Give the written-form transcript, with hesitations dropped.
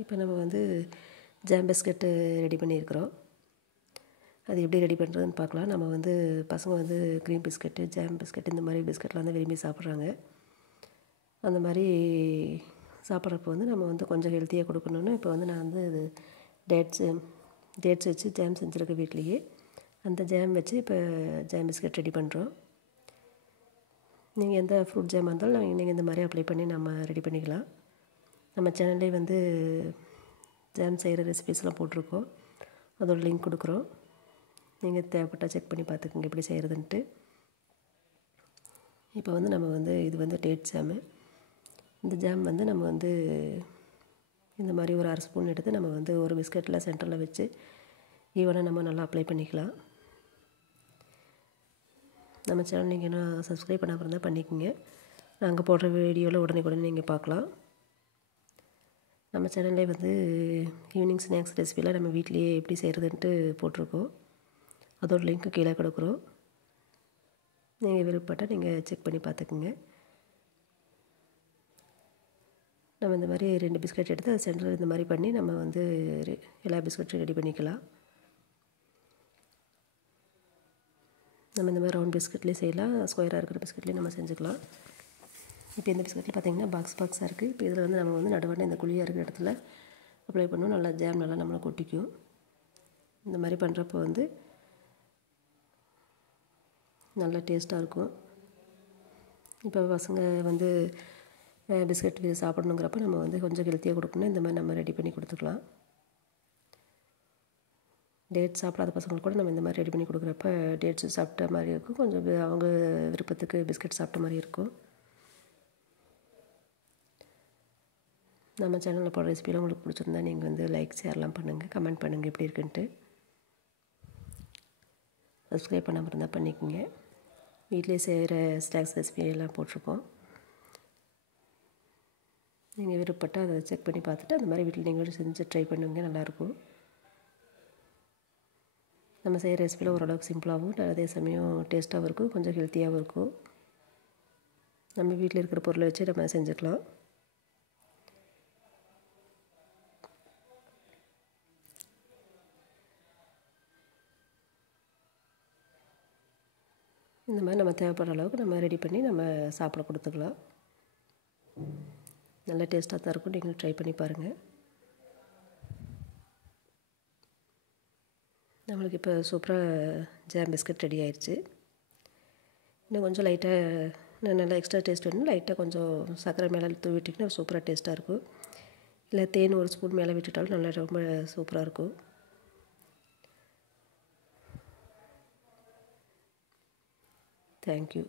இப்போ நம்ம வந்து ஜாம் பிஸ்கட்டு ரெடி பண்ணியிருக்கிறோம். அது எப்படி ரெடி பண்ணுறதுன்னு பார்க்கலாம். நம்ம வந்து பசங்க வந்து க்ரீம் பிஸ்கட்டு, ஜாம் பிஸ்கட் இந்த மாதிரி பிஸ்கட்லாம் வந்து விரும்பி சாப்பிட்றாங்க. அந்த மாதிரி சாப்பிட்றப்போ வந்து நம்ம வந்து கொஞ்சம் ஹெல்த்தியாக கொடுக்கணுன்னு இப்போ வந்து நான் வந்து இது டேட்ஸ் வச்சு ஜாம் செஞ்சுருக்கேன் வீட்லேயே. அந்த ஜாம் வச்சு இப்போ ஜாம் பிஸ்கட் ரெடி பண்ணுறோம். நீங்கள் எந்த ஃப்ரூட் ஜாமாக இருந்தாலும் நீங்கள் இந்த மாதிரி அப்ளை பண்ணி நம்ம ரெடி பண்ணிக்கலாம். நம்ம சேனல்லே வந்து ஜாம் செய்கிற ரெசிபீஸ்லாம் போட்டிருக்கோம். அதோட லிங்க் கொடுக்குறோம். நீங்கள் தேவைப்பட்டால் செக் பண்ணி பார்த்துக்குங்க எப்படி செய்கிறதுன்ட்டு. இப்போ வந்து நம்ம வந்து இது வந்து டேட் ஜாமு. இந்த ஜாம் வந்து நம்ம வந்து இந்த மாதிரி ஒரு 1/2 ஸ்பூன் எடுத்து நம்ம வந்து ஒரு பிஸ்கட்டில் சென்டரில் வச்சு ஈவனாக நம்ம நல்லா அப்ளை பண்ணிக்கலாம். நம்ம சேனல் நீங்கள் என்ன சப்ஸ்கிரைப் பண்ணாமல் இருந்தால் பண்ணிக்கோங்க. நாங்கள் போடுற வீடியோவில் உடனே நீங்கள் பார்க்கலாம். நம்ம சேனல்லே வந்து ஈவினிங் ஸ்நாக்ஸ் ரெசிபிலாம் நம்ம வீட்லேயே எப்படி செய்கிறதுன்ட்டு போட்டிருக்கோம். அதோட லிங்க்கு கீழே கொடுக்குறோம். நீங்கள் விருப்பப்பட்டால் நீங்கள் செக் பண்ணி பார்த்துக்குங்க. நம்ம இந்த மாதிரி 2 பிஸ்கட் எடுத்து அது சென்டரில் இந்த மாதிரி பண்ணி நம்ம வந்து எல்லா பிஸ்கட்டும் ரெடி பண்ணிக்கலாம். நம்ம இந்த மாதிரி ரவுண்ட் பிஸ்கட்லேயே செய்யலாம், ஸ்கொயராக இருக்கிற பிஸ்கட்லேயும் நம்ம செஞ்சுக்கலாம். இப்போ இந்த பிஸ்கட்டில் பார்த்திங்கன்னா பாக்ஸாக இருக்குது. இப்போ இதில் வந்து நம்ம வந்து நடுவான இந்த குழியாக இருக்கிற இடத்துல அப்ளை பண்ணுவோம். நல்லா ஜாம் நல்லா நம்மளை கொட்டிக்கும். இந்த மாதிரி பண்ணுறப்போ வந்து நல்லா டேஸ்ட்டாக இருக்கும். இப்போ பசங்க வந்து பிஸ்கட் சாப்பிடணுங்கிறப்ப நம்ம வந்து கொஞ்சம் ஹெல்த்தியாக கொடுக்கணும். இந்த மாதிரி நம்ம ரெடி பண்ணி கொடுத்துக்கலாம். டேட்ஸ் சாப்பிடாத பசங்களுக்கு கூட நம்ம இந்த மாதிரி ரெடி பண்ணி கொடுக்குறப்ப டேட்ஸ் சாப்பிட்ட மாதிரி இருக்கும். கொஞ்சம் அவங்க விருப்பத்துக்கு பிஸ்கட் சாப்பிட்ட மாதிரி இருக்கும். நம்ம சேனலில் போடுற ரெசிபிலாம் உங்களுக்கு பிடிச்சிருந்தா நீங்கள் வந்து லைக் ஷேர்லாம் பண்ணுங்கள், கமெண்ட் பண்ணுங்கள் எப்படி இருக்குன்ட்டு. சப்ஸ்கிரைப் பண்ணாமல் இருந்தால் பண்ணிக்கோங்க. வீட்டிலே செய்கிற ஸ்நாக்ஸ் ரெசிபி எல்லாம் போட்டிருக்கோம். நீங்கள் விருப்பப்பட்டால் அதை செக் பண்ணி பார்த்துட்டு அந்த மாதிரி வீட்டில் நீங்களும் செஞ்சு ட்ரை பண்ணுங்க, நல்லாயிருக்கும். நம்ம செய்கிற ரெசிபியில் ஓரளவுக்கு சிம்பிளாகவும் அதே சமயம் டேஸ்ட்டாகவும் இருக்கும், கொஞ்சம் ஹெல்த்தியாகவும் இருக்கும். நம்ம வீட்டில் இருக்கிற பொருளை வச்சு நம்ம செஞ்சுக்கலாம். இந்த மாதிரி நம்ம தேவைப்படுற அளவுக்கு நம்ம ரெடி பண்ணி நம்ம சாப்பிட கொடுத்துக்கலாம். நல்ல டேஸ்ட்டாக தான் இருக்கும். நீங்களும் ட்ரை பண்ணி பாருங்கள். நம்மளுக்கு இப்போ சூப்பராக ஜாம் பிஸ்கட் ரெடி ஆயிடுச்சு. இன்னும் கொஞ்சம் லைட்டாக நல்லா எக்ஸ்ட்ரா டேஸ்ட் வேணும். லைட்டாக கொஞ்சம் சர்க்கரை மேலே தூவி விட்டிங்கன்னா சூப்பராக டேஸ்ட்டாக இருக்கும். இல்லை தேன் 1 ஸ்பூன் மேலே விட்டுட்டாலும் நல்லா ரொம்ப சூப்பராக இருக்கும். தேங்க்யூ.